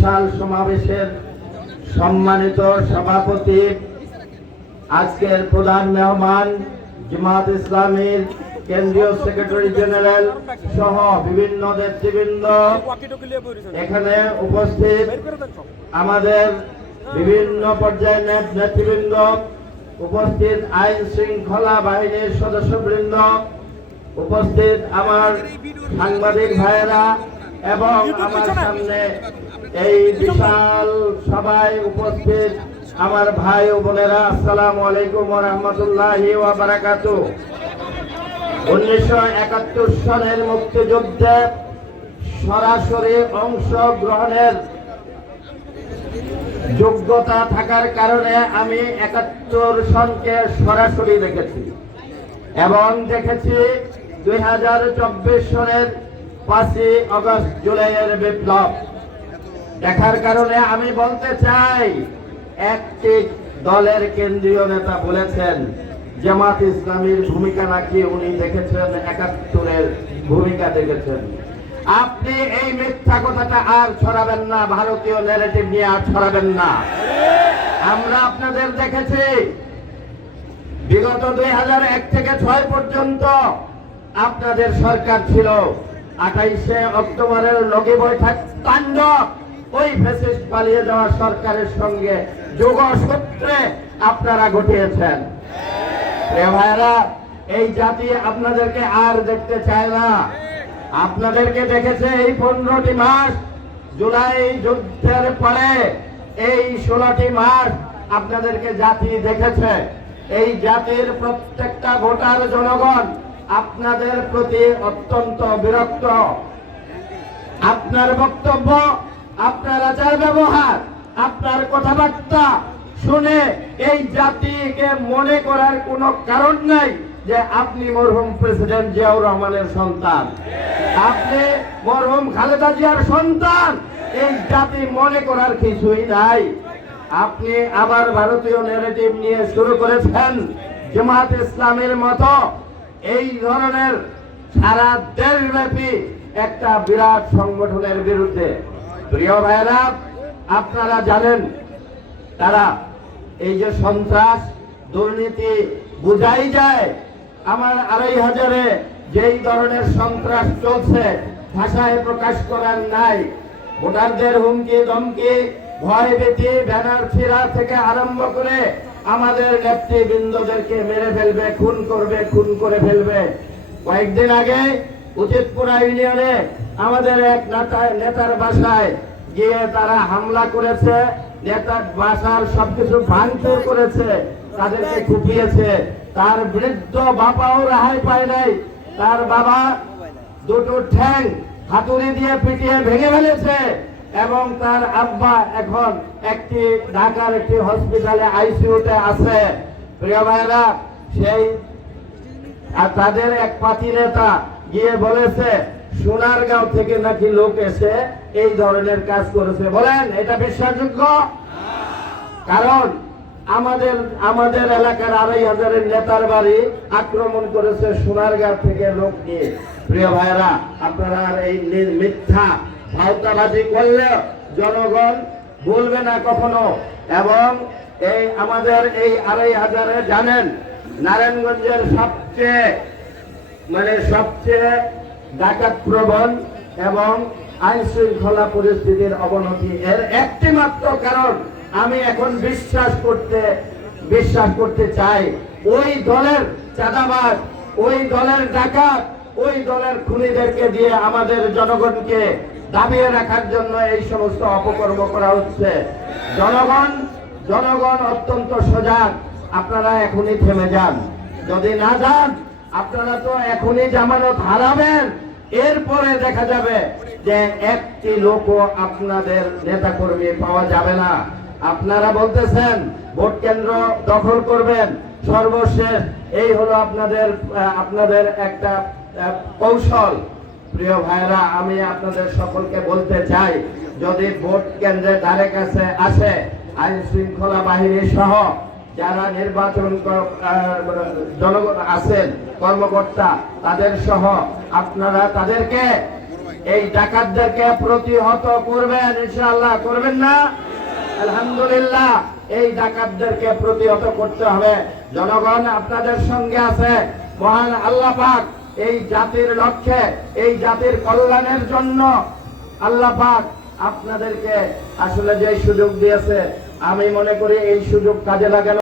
বিশাল সমাবেশের সম্মানিত সভাপতি, আজকের প্রধান মেহমান জামাত ইসলামীর কেন্দ্রীয় সেক্রেটারি জেনারেল সহ বিভিন্ন নেতৃবৃন্দ। এখানে উপস্থিত আমাদের বিভিন্ন পর্যায়ের নেতৃবৃন্দ, উপস্থিত আইন শৃঙ্খলা বাহিনীর সদস্যবৃন্দ, উপস্থিত আমার সাংবাদিক ভাইয়েরা এবং আমার সামনে এই বিশাল সভায় উপস্থিত আমার ভাই ও বোনেরা আসসালামু আলাইকুম রহমতুল্লাহি বারাকাতু উনিশশো একাত্তর সনের মুক্তিযুদ্ধে সরাসরি অংশগ্রহণের যোগ্যতা থাকার কারণে আমি একাত্তর সনকে সরাসরি দেখেছি। এবং দেখেছি দুই হাজার চব্বিশ সনের পাঁচই অগস্ট জুলাইয়ের বিপ্লব। দেখার কারণে আমি বলতে চাই, একটি দলের কেন্দ্রীয় নেতা বলেছেন, জামাত ইসলামীর ভূমিকা নাকি উনি দেখেছেন, একাত্তরের ভূমিকা দেখেছেন। আপনি এই মিথ্যা কথাটা আর ছড়াবেন না, ভারতীয় ন্যারেটিভ নিয়ে আর ছড়াবেন না। আমরা আপনাদের দেখেছি, বিগত দুই হাজার এক থেকে ছয় পর্যন্ত আপনাদের সরকার ছিল। আঠাইশে অক্টোবরের লগি বৈঠক কাণ্ড। ওই ফেসিস্ট পালিয়ে যাওয়া সরকারের সঙ্গে যোগসূত্রে আপনারা ঘটিয়েছেন। ভাইরা এই জাতি আপনাদেরকে আর দেখতে চায় না। আপনাদেরকে দেখেছে এই পনেরোটি মাস। জুলাই যুদ্ধের পরে এই ষোলোটি মাস আপনাদেরকে জাতি দেখেছে। এই জাতির প্রত্যেকটা ভোটার জনগণ আপনাদের প্রতি অত্যন্ত বিরক্ত। আপনার বক্তব্য, আপনার আচার ব্যবহার, আপনার কথাবার্তা শুনে এই জাতিকে মনে করার কোনো কারণ নাই যে আপনি মরহুম প্রেসিডেন্ট জিয়াউর রহমানের সন্তান। আপনি মরহুম খালেদা জিয়ার সন্তান। এই জাতি মনে করার কিছুই নাই। আপনি আবার ভারতীয় ন্যারেটিভ নিয়ে শুরু করেছেন। জামাত ইসলামের মতো এই ধরনের সারা দেশব্যাপী একটা বিরাট সংগঠনের বিরুদ্ধে। প্রিয় ভাইরা আপনারা জানেন, তারা এই যে সন্ত্রাস, দুর্নীতি বুঝাই যায়, আমার আড়াই হাজারে যেই ধরনের সন্ত্রাস চলছে, ভাষায় প্রকাশ করার নাই। ভোটারদের হুমকি ধমকি ভয় ভীতি ব্যানার ছিঁড়া থেকে আরম্ভ করে আমাদের নেতৃবৃন্দদেরকে মেরে ফেলবে, খুন করবে, খুন করে ফেলবে। কয়েকদিন আগে উচিতপুরা ইউনিয়নে আমাদের এক নেতা নেতার বাসায় গিয়ে তারা হামলা করেছে, নেতার বাসার সবকিছু ভাঙচুর করেছে, তাদেরকে কুপিয়েছে তার বৃদ্ধ বাবাও রেহাই পায় নাই। তার বাবা দুটো ঠ্যাং হাতুড়ি দিয়ে পিটিয়ে ভেঙে ফেলেছে। এবং তার আব্বা এখন একটি ঢাকার একটি হসপিটালে আইসিইউতে আছে। প্রিয় ভাইরা সেই, আর তাদের এক পাতি নেতা গিয়ে বলেছে, সোনারগাঁও থেকে নাকি লোক এসে এই ধরনের কাজ করেছে। বলেন, এটা বিশ্বাসযোগ্য? কারণ আমাদের আমাদের এলাকার আড়াই হাজারের নেতার বাড়ি আক্রমণ করেছে সোনারগাঁও থেকে লোক নিয়ে। প্রিয় ভাইরা আপনারা এই মিথ্যা ভাওতাবাজি করলে জনগণ বলবে না কখনো। এবং এই আমাদের এই আড়াই হাজারে জানেন, নারায়ণগঞ্জের সবচেয়ে মানে সবচেয়ে ডাকাত প্রবণ এবং আইন শৃঙ্খলা পরিস্থিতির অবনতি। এর একটি মাত্র কারণ আমি এখন বিশ্বাস করতে বিশ্বাস করতে চাই, ওই দলের চাঁদাবাজ, ওই দলের ডাকাত, ওই দলের খুনিদেরকে দিয়ে আমাদের জনগণকে দাবিয়ে রাখার জন্য এই সমস্ত অপকর্ম করা হচ্ছে। জনগণ জনগণ অত্যন্ত সজাগ, আপনারা এখনই থেমে যান। যদি না যান, আপনারা তো এখনই জামানত হারাবেন। এরপরে দেখা যাবে যে একটি লোকও আপনাদের নেতা কর্মী পাওয়া যাবে না। আপনারা বলতেছেন, ভোট কেন্দ্র দখল করবেন। সর্বশেষ এই হলো আপনাদের আপনাদের একটা কৌশল। প্রিয় ভাইরা, আমি আপনাদের সকলকে বলতে চাই, যদি ভোট কেন্দ্রে ধারে কাছে আসে, আইন শৃঙ্খলা বাহিনী সহ যারা নির্বাচন জনগণ আছেন, কর্মকর্তা, তাদের সহ আপনারা তাদেরকে, এই ডাকাতদেরকে প্রতিহত করবেন, ইনশাআল্লাহ করবেন না? আলহামদুলিল্লাহ, এই ডাকাতদেরকে প্রতিহত করতে হবে। জনগণ আপনাদের সঙ্গে আছে। মহান আল্লাহ পাক এই জাতির লক্ষ্যে, এই জাতির কল্যাণের জন্য আল্লাহ পাক আপনাদেরকে আসলে যে সুযোগ দিয়েছে, আমি মনে করি এই সুযোগ কাজে লাগানো